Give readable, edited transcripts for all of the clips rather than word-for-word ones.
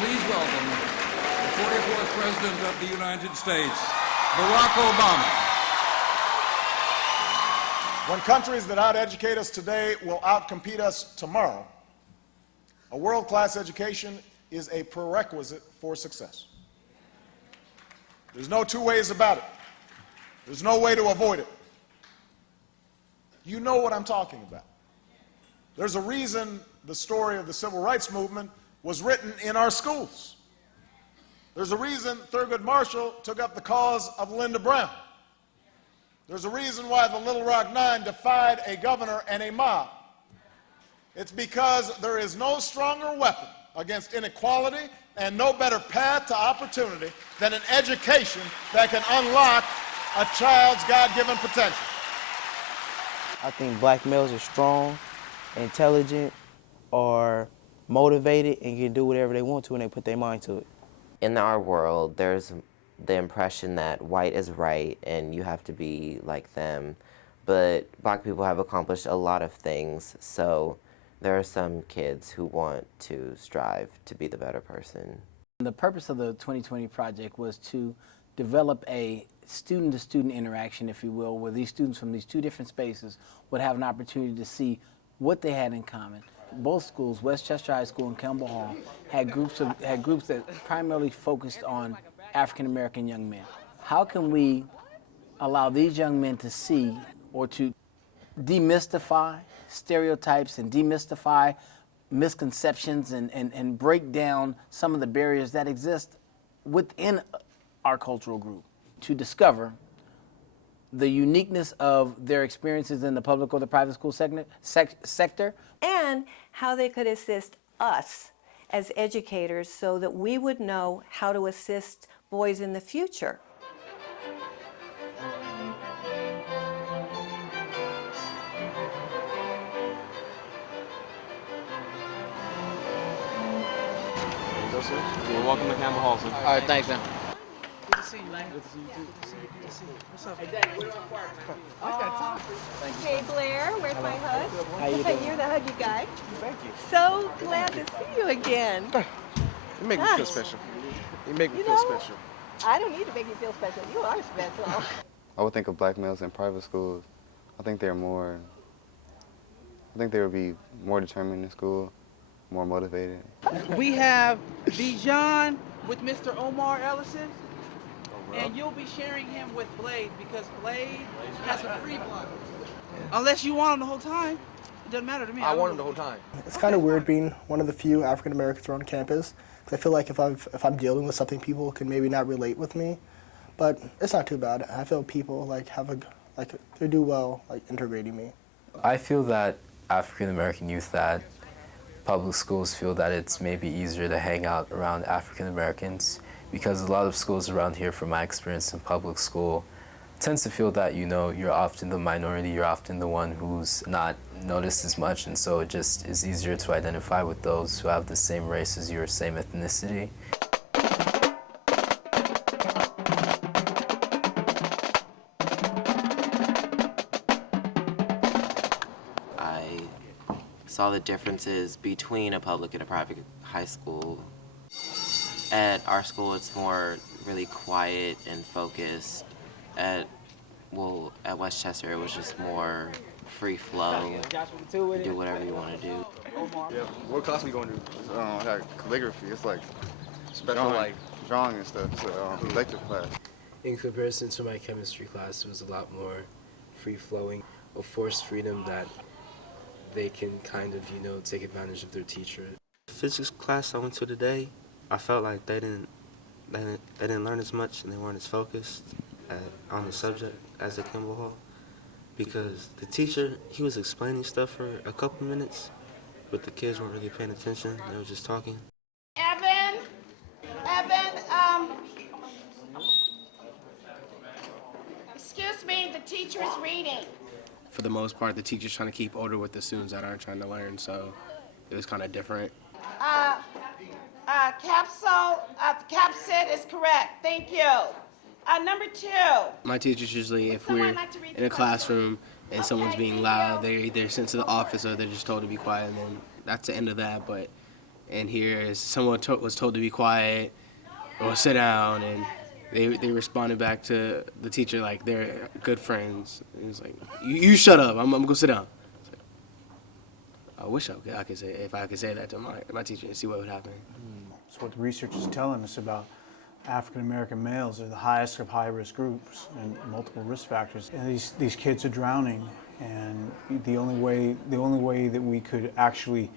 Please welcome the 44th President of the United States, Barack Obama. When countries that out-educate us today will outcompete us tomorrow, a world-class education is a prerequisite for success. There's no two ways about it. There's no way to avoid it. You know what I'm talking about. There's a reason the story of the civil rights movement was written in our schools. There's a reason Thurgood Marshall took up the cause of Linda Brown. There's a reason why the Little Rock Nine defied a governor and a mob. It's because there is no stronger weapon against inequality and no better path to opportunity than an education that can unlock a child's God-given potential. I think black males are strong, intelligent, are motivated, and can do whatever they want to when they put their mind to it. In our world, there's the impression that white is right and you have to be like them, but black people have accomplished a lot of things, so there are some kids who want to strive to be the better person. The purpose of the 2020 project was to develop a student-to-student interaction, if you will, where these students from these two different spaces would have an opportunity to see what they had in common. Both schools, Westchester High School and Campbell Hall, had groups that primarily focused on African-American young men. How can we allow these young men to see or to demystify stereotypes and demystify misconceptions and break down some of the barriers that exist within our cultural group, to discover the uniqueness of their experiences in the public or the private school sector, and how they could assist us as educators so that we would know how to assist boys in the future. Well, welcome to Campbell Hall, sir. All right, thanks, man. Good to see you, man. Good to see you, too. Good to see you. Good to see you. What's up? Hey, Daddy, what Hey, Blair, where's my hug? How you doing? You're the huggy guy. Thank you. So glad to see you again. You make me feel special. You make me feel special. I don't need to make you feel special. You are special. I would think of black males in private schools. I think they would be more determined in school, more motivated. We have Bijan with Mr. Omar Ellison, and you'll be sharing him with Blade because Blade has a free block. Unless you want him the whole time, it doesn't matter to me. I want him the whole time. It's kind of weird being one of the few African Americans around campus, because I feel like if I'm dealing with something, people can maybe not relate with me, but it's not too bad. I feel people they do well integrating me. I feel that African American youth at public schools feel that it's maybe easier to hang out around African Americans, because a lot of schools around here, from my experience in public school, tends to feel that, you're often the minority, you're often the one who's not noticed as much, and so it just is easier to identify with those who have the same race as you or same ethnicity. I saw the differences between a public and a private high school. At our school, it's more really quiet and focused. At Westchester, it was just more free flow. You do whatever you want to do. Yeah. What class are we going to? I got calligraphy. It's like Special, drawing and stuff. It's an elective class. In comparison to my chemistry class, it was a lot more free-flowing, a forced freedom that they can kind of, take advantage of their teacher. Physics class I went to today, I felt like they didn't learn as much and they weren't as focused on the subject as at Campbell Hall, because the teacher, he was explaining stuff for a couple minutes, but the kids weren't really paying attention. They were just talking. Evan, excuse me, the teacher is reading. For the most part, the teacher's trying to keep order with the students that aren't trying to learn, so it was kind of different. Capsit is correct. Thank you. Number 2. My teachers usually, if we're in a classroom and someone's being loud, they're either sent to the office or they're just told to be quiet, and then that's the end of that. But And here, someone was told to be quiet or sit down, and they responded back to the teacher like they're good friends. And it was like, you shut up, I'm gonna go sit down. Like, I wish I could say, if I could say that to my teacher and see what would happen. It's what the research is telling us about African American males are the highest of high-risk groups and multiple risk factors. And these kids are drowning, and the only way that we could actually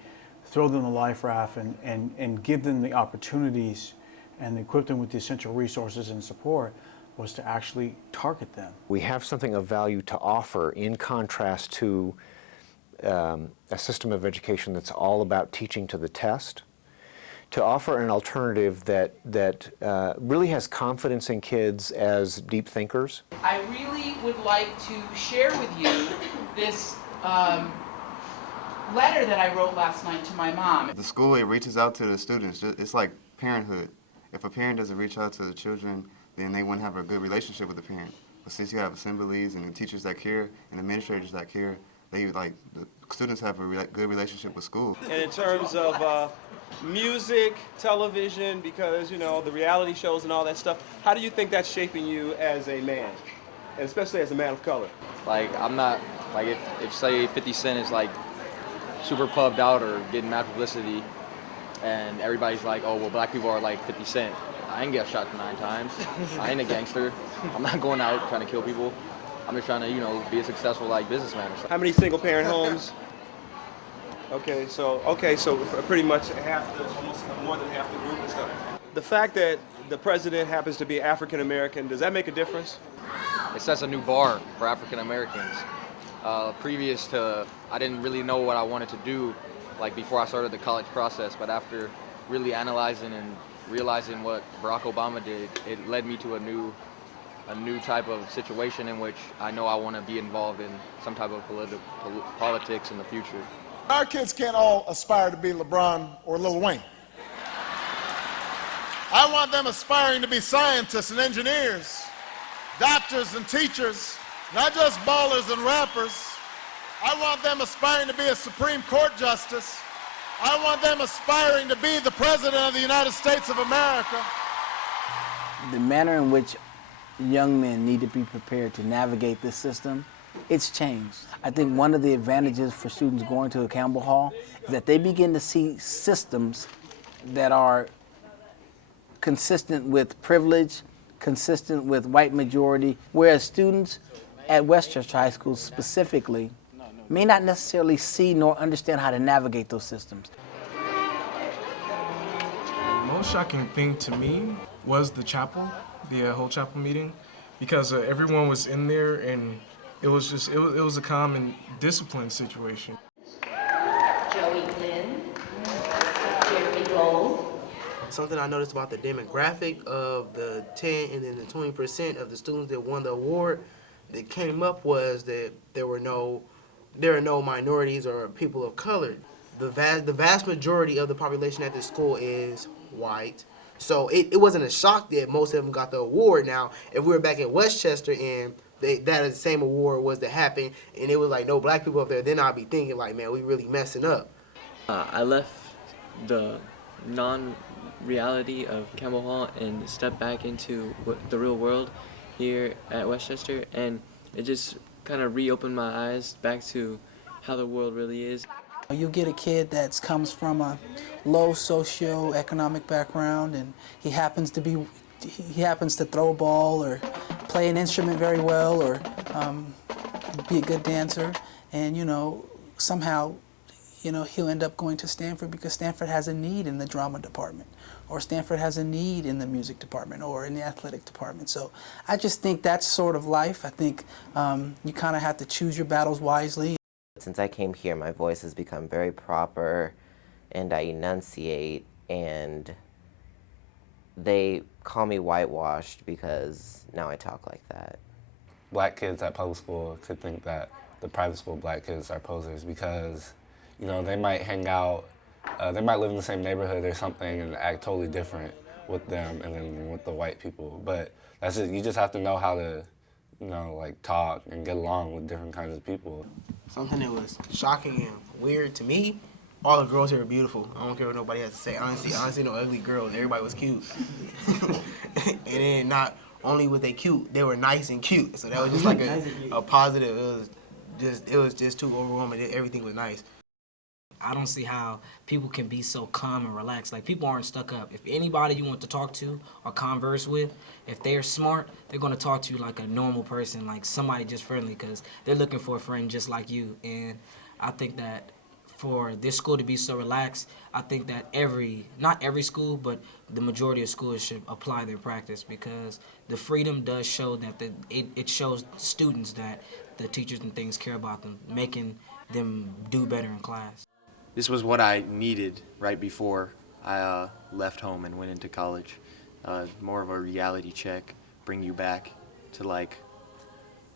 throw them the life raft and give them the opportunities and equip them with the essential resources and support was to actually target them. We have something of value to offer in contrast to a system of education that's all about teaching to the test, to offer an alternative that really has confidence in kids as deep thinkers. I really would like to share with you this letter that I wrote last night to my mom. The school, it reaches out to the students. It's like parenthood. If a parent doesn't reach out to the children, then they wouldn't have a good relationship with the parent. But since you have assemblies and the teachers that care and administrators that care, the students have a good relationship with school. And in terms of music, television, because, you know, the reality shows and all that stuff, how do you think that's shaping you as a man, and especially as a man of color? Like, I'm not, like, if say 50 Cent is, like, super pubbed out or getting mad publicity, and everybody's like, oh, well, black people are like 50 Cent. I ain't get shot 9 times. I ain't a gangster. I'm not going out trying to kill people. I'm just trying to, you know, be a successful, like, businessman or something. How many single-parent homes? Okay, so pretty much almost more than half the group and stuff. The fact that the president happens to be African American, does that make a difference? It sets a new bar for African Americans. Previous to, I didn't really know what I wanted to do, like before I started the college process, but after really analyzing and realizing what Barack Obama did, it led me to a new type of situation in which I know I want to be involved in some type of politics in the future. Our kids can't all aspire to be LeBron or Lil Wayne. I want them aspiring to be scientists and engineers, doctors and teachers, not just ballers and rappers. I want them aspiring to be a Supreme Court justice. I want them aspiring to be the President of the United States of America. The manner in which young men need to be prepared to navigate this system, it's changed. I think one of the advantages for students going to a Campbell Hall is that they begin to see systems that are consistent with privilege, consistent with white majority, whereas students at Westchester High School specifically may not necessarily see nor understand how to navigate those systems. The most shocking thing to me was the chapel, the whole chapel meeting, because everyone was in there and it was a calm and disciplined situation. Joey Glenn, Jeremy Gold. Something I noticed about the demographic of the 10 and then the 20% of the students that won the award that came up was that there are no minorities or people of color. The vast majority of the population at this school is white. So it wasn't a shock that most of them got the award. Now, if we were back in Westchester and that same award was to happen and it was like no black people up there, then I'd be thinking like, man, we really messing up. I left the non-reality of Campbell Hall and stepped back into the real world here at Westchester, and it just kind of reopened my eyes back to how the world really is. You get a kid that comes from a low socio-economic background, and he happens to throw a ball or play an instrument very well or be a good dancer, and somehow he'll end up going to Stanford because Stanford has a need in the drama department, or Stanford has a need in the music department or in the athletic department. So I just think that's sort of life. I think you kind of have to choose your battles wisely. Since I came here, my voice has become very proper, and I enunciate, and they call me whitewashed because now I talk like that. Black kids at public school could think that the private school black kids are posers because, they might hang out, they might live in the same neighborhood or something and act totally different with them and then with the white people. But that's it. You just have to know how to, talk and get along with different kinds of people. Something that was shocking and weird to me all the girls here are beautiful. I don't care what nobody has to say. I don't see no ugly girls. Everybody was cute. And then not only were they cute, they were nice and cute. So that was just like a positive. It was just too overwhelming. Everything was nice. I don't see how people can be so calm and relaxed. Like, people aren't stuck up. If anybody you want to talk to or converse with, if they're smart, they're going to talk to you like a normal person, like somebody just friendly, because they're looking for a friend just like you. And I think that for this school to be so relaxed, I think that not every school, but the majority of schools should apply their practice, because the freedom does show that it shows students that the teachers and things care about them, making them do better in class. This was what I needed right before I left home and went into college. More of a reality check, bring you back to, like,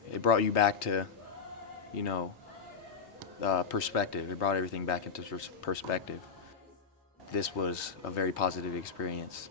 it brought you back to, you know, perspective. It brought everything back into perspective. This was a very positive experience.